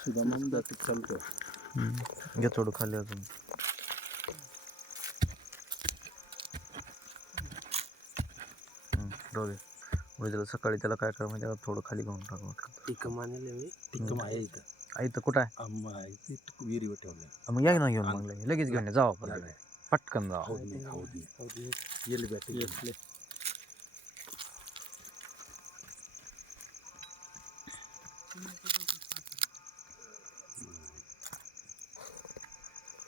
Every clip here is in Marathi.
मग जास्त चालतो घे थोडं खाली अजून हम्म, राहू दे। उद्या त्याला सकाळी त्याला काय करा म्हणजे थोडं खाली घेऊन टाका वाटलं टिकम आणले मी टिक्कम आहे इथं आई तर कुठं? आहे आम्हा ते विहिरीवर ठेवलं आ, मग या ना घेऊन मग लगेच लगेच घेऊन या, जाऊ आपण लगेच. पटकन जाऊ येल बॅटरी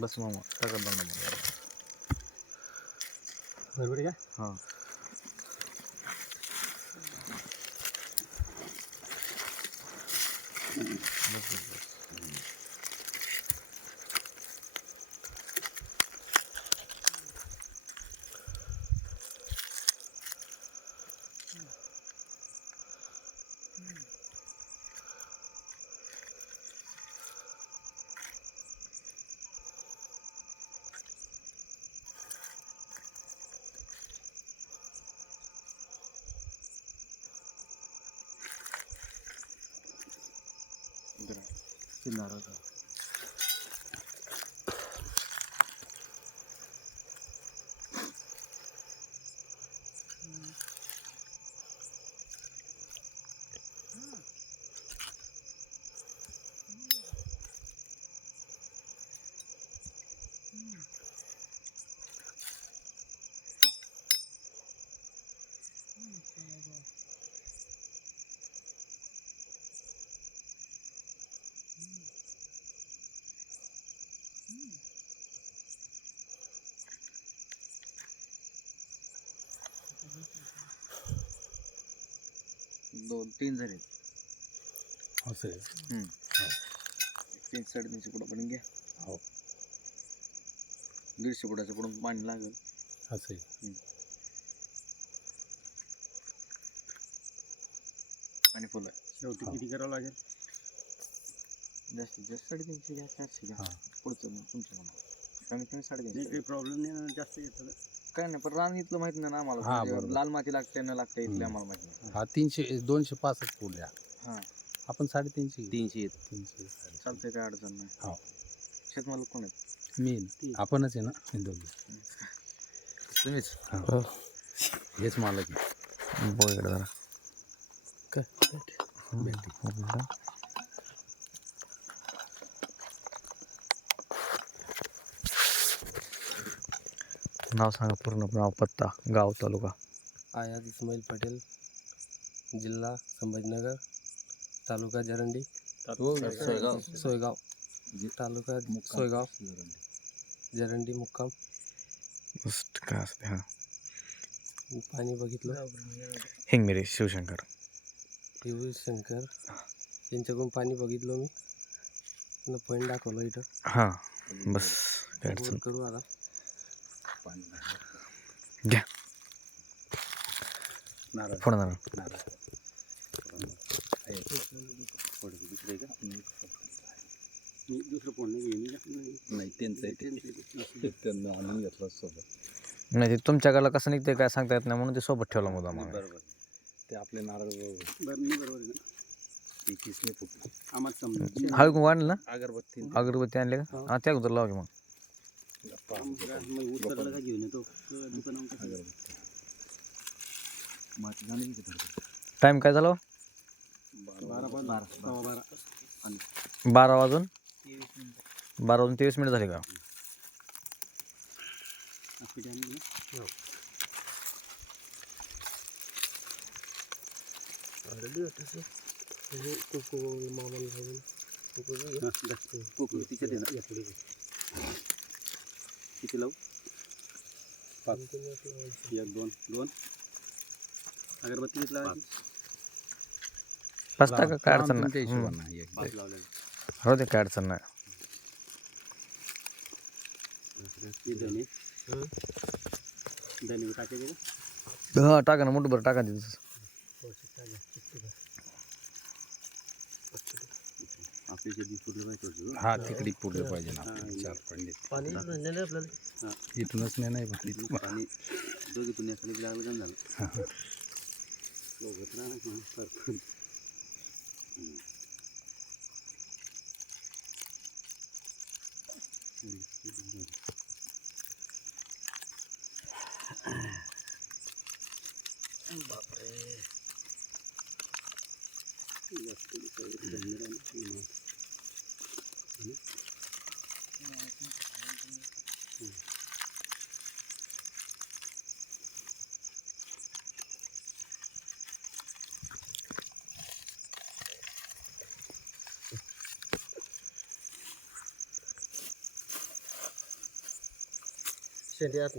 बस मामा टाका दोन बरोबर आहे का हां बस बस बस 빛나라가. Thank you. दोन तीन झाले असं आहे? तीन साडेतीनशे फुटा पण घ्या. हो. दीडशे फुटाचं पडून पाणी लागेल. असं आहे. आणि फुलं. शेवटी किती करावं लागेल? जास्तीत जास्त साडेतीनशे घ्या चारशे घ्या. हां. पुढचं मग तुमचं म्हणा कमीत कमी साडेतीनशे प्रॉब्लेम नाही ना जास्त येत काय नाही पण रान इथलं माहीत नाही ना आम्हाला. हां, म्हणजे बरोबर. लाल माती लागते न लागते इथले. आम्हाला माहीत नाही. हा तीनशे दोनशे पासष्ट फूट द्या. हां. आपण साडेतीनशे घेऊ. तीनशे तीनशे चालतंय काय अडचण नाही. हो. शेतमालक कोण आहेत? मी आपणच आहे ना मी दोघे तुम्हीच हेच मालक आहे. बघ इकडे जरा. भेटते. नाव सांगा पूर्ण नाव पत्ता गाव तालुका. आयात इस्माईल पटेल जिल्हा संभाजीनगर तालुका जरंडी सोयगाव. सोयगाव. तालुका सोयगाव. जरंडी मुक्काम. मस्त काय असते हां. पाणी बघितलं. हिंगमिरे शिवशंकर. पियुष शंकर यांच्याकडून पाणी बघितलं मी. पॉईंट दाखवलं इथं. हां. बस करू आता. घ्या. नारळ. फोन नारळ. नारळ. दुसरे का दुसरं फोन नाही त्यांचं आहे त्यांना आणून घेतलं सोबत. नाही ते तुमच्याकडला कसं निघते काय सांगता येत नाही म्हणून ते सोबत ठेवलं मुद्दा मग बरोबर. ते आपले नारळ एकवीसने फुट आम्हाला समजा आणलं ना? अगरबत्ती. अगरबत्ती आणले का? हा. त्या उतर लाव की मग. का घेऊन येतो टाईम काय झाला हो? बारा वाजून? बारा वाजून तेवीस मिनिट झाले का? किती लावू? पाच. एक दोन दोन. अगरबत्ती किती लावायची पाच टाका काय अडचण तुमच्या नाही हम्म. हिशोबानं एक पाच लावलेलं. हो ते काय अडचण नाही. ही धने. धने टाकायचे का? हा टाका ना मोठं बरं टाका तिथं आपली शेती पुरली पाहिजे हा तिकडे पुरलं पाहिजे ना आपल्याला चार पाणी आपल्याला इथूनच नाही नाही पण इथून पाणी दोघीतून एखादी लागलं काम झालं सोबत राहणार ना,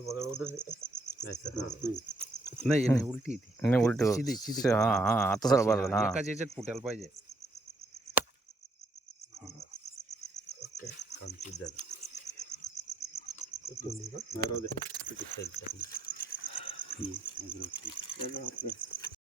बघा उधर नाही नाही उलटी ती. नाही उलट सीधी- सीधी. हा हा आता सर बरं झालं. हा एकाच याच्यात फुटायला पाहिजे. ಅಂತಿದ್ದಾರೆ ಹ್ಞೂ